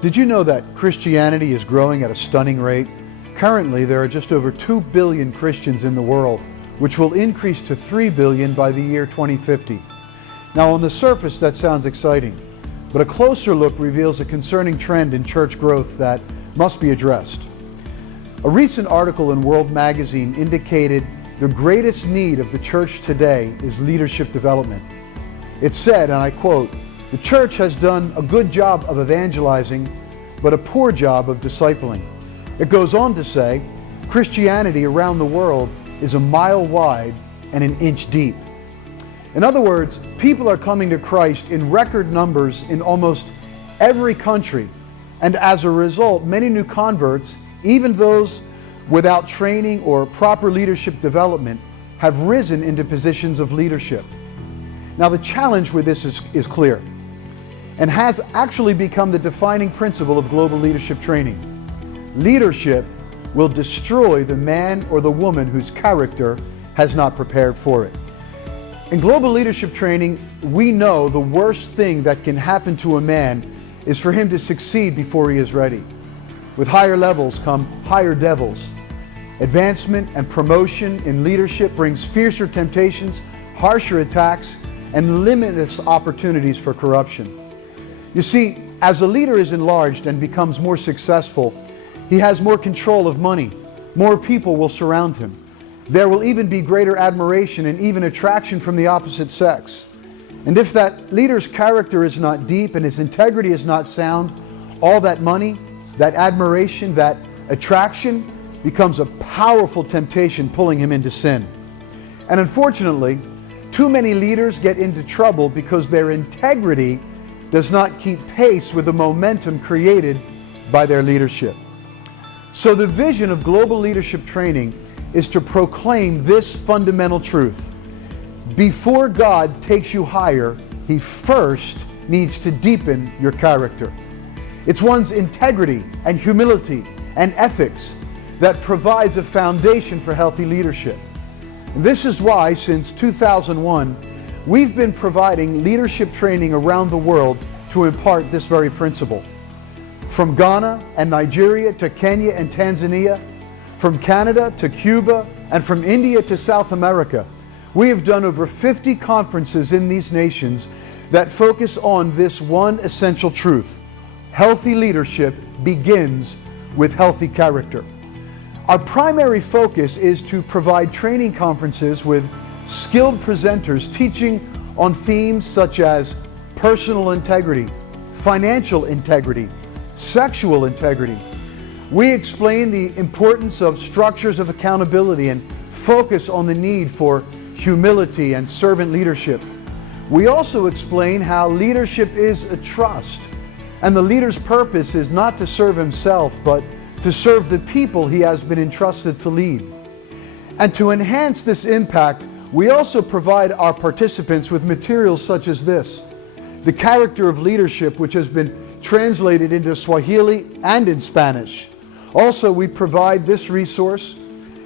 Did you know that Christianity is growing at a stunning rate? Currently, there are just over 2 billion Christians in the world, which will increase to 3 billion by the year 2050. Now, on the surface, that sounds exciting, but a closer look reveals a concerning trend in church growth that must be addressed. A recent article in World Magazine indicated the greatest need of the church today is leadership development. It said, and I quote, "The church has done a good job of evangelizing, but a poor job of discipling." It goes on to say, Christianity around the world is a mile wide and an inch deep. In other words, people are coming to Christ in record numbers in almost every country, and as a result, many new converts, even those without training or proper leadership development, have risen into positions of leadership. Now, the challenge with this is clear and has actually become the defining principle of global leadership training. Leadership will destroy the man or the woman whose character has not prepared for it. In global leadership training, we know the worst thing that can happen to a man is for him to succeed before he is ready. With higher levels come higher devils. Advancement and promotion in leadership brings fiercer temptations, harsher attacks, and limitless opportunities for corruption. You see, as a leader is enlarged and becomes more successful, he has more control of money. More people will surround him. There will even be greater admiration and even attraction from the opposite sex. And if that leader's character is not deep and his integrity is not sound, all that money, that admiration, that attraction becomes a powerful temptation pulling him into sin. And unfortunately, too many leaders get into trouble because their integrity does not keep pace with the momentum created by their leadership. So the vision of global leadership training is to proclaim this fundamental truth. Before God takes you higher, He first needs to deepen your character. It's one's integrity and humility and ethics that provides a foundation for healthy leadership. And this is why, since 2001, we've been providing leadership training around the world to impart this very principle. From Ghana and Nigeria to Kenya and Tanzania, from Canada to Cuba, and from India to South America, we have done over 50 conferences in these nations that focus on this one essential truth. Healthy leadership begins with healthy character. Our primary focus is to provide training conferences with skilled presenters teaching on themes such as personal integrity, financial integrity, sexual integrity. We explain the importance of structures of accountability and focus on the need for humility and servant leadership. We also explain how leadership is a trust, and the leader's purpose is not to serve himself, but to serve the people he has been entrusted to lead. And to enhance this impact, we also provide our participants with materials such as this: The Character of Leadership, which has been translated into Swahili and in Spanish. Also, we provide this resource,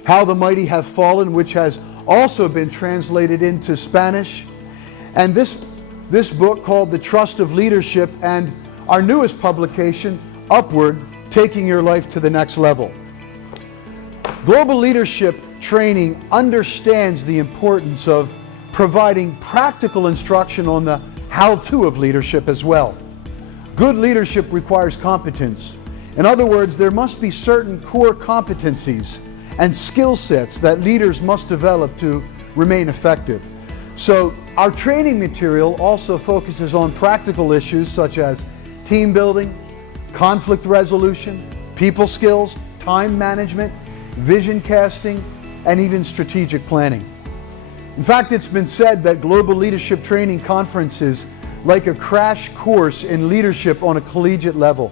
How the Mighty Have Fallen, which has also been translated into Spanish. And this book called The Trust of Leadership, and our newest publication, Upward, Taking Your Life to the Next Level. Global leadership training understands the importance of providing practical instruction on the how-to of leadership as well. Good leadership requires competence. In other words, there must be certain core competencies and skill sets that leaders must develop to remain effective. So our training material also focuses on practical issues such as team building, conflict resolution, people skills, time management, vision casting, and even strategic planning. In fact, it's been said that global leadership training conference is like a crash course in leadership on a collegiate level.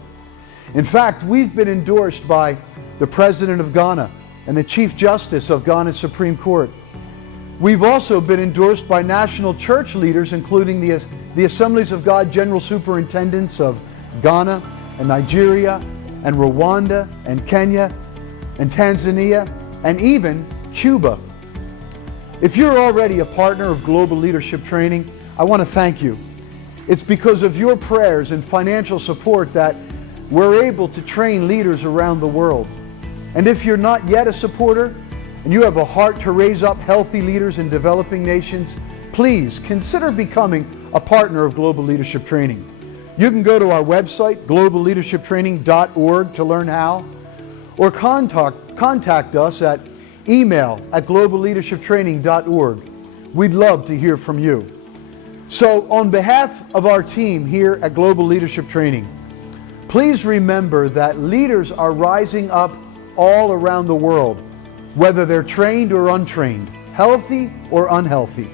In fact, we've been endorsed by the President of Ghana and the Chief Justice of Ghana's Supreme Court. We've also been endorsed by national church leaders, including the Assemblies of God General Superintendents of Ghana and Nigeria and Rwanda and Kenya and Tanzania and even Cuba. If you're already a partner of Global Leadership Training, I want to thank you. It's because of your prayers and financial support that we're able to train leaders around the world. And if you're not yet a supporter, and you have a heart to raise up healthy leaders in developing nations, please consider becoming a partner of Global Leadership Training. You can go to our website, globalleadershiptraining.org, to learn how, or contact us at email@globalleadershiptraining.org. We'd love to hear from you. So on behalf of our team here at Global Leadership Training, please remember that leaders are rising up all around the world, whether they're trained or untrained, healthy or unhealthy.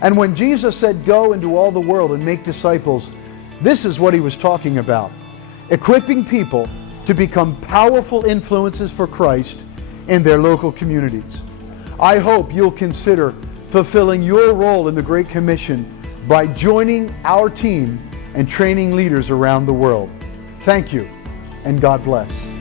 And when Jesus said, "Go into all the world and make disciples," this is what he was talking about: equipping people to become powerful influences for Christ in their local communities. I hope you'll consider fulfilling your role in the Great Commission by joining our team and training leaders around the world. Thank you, and God bless.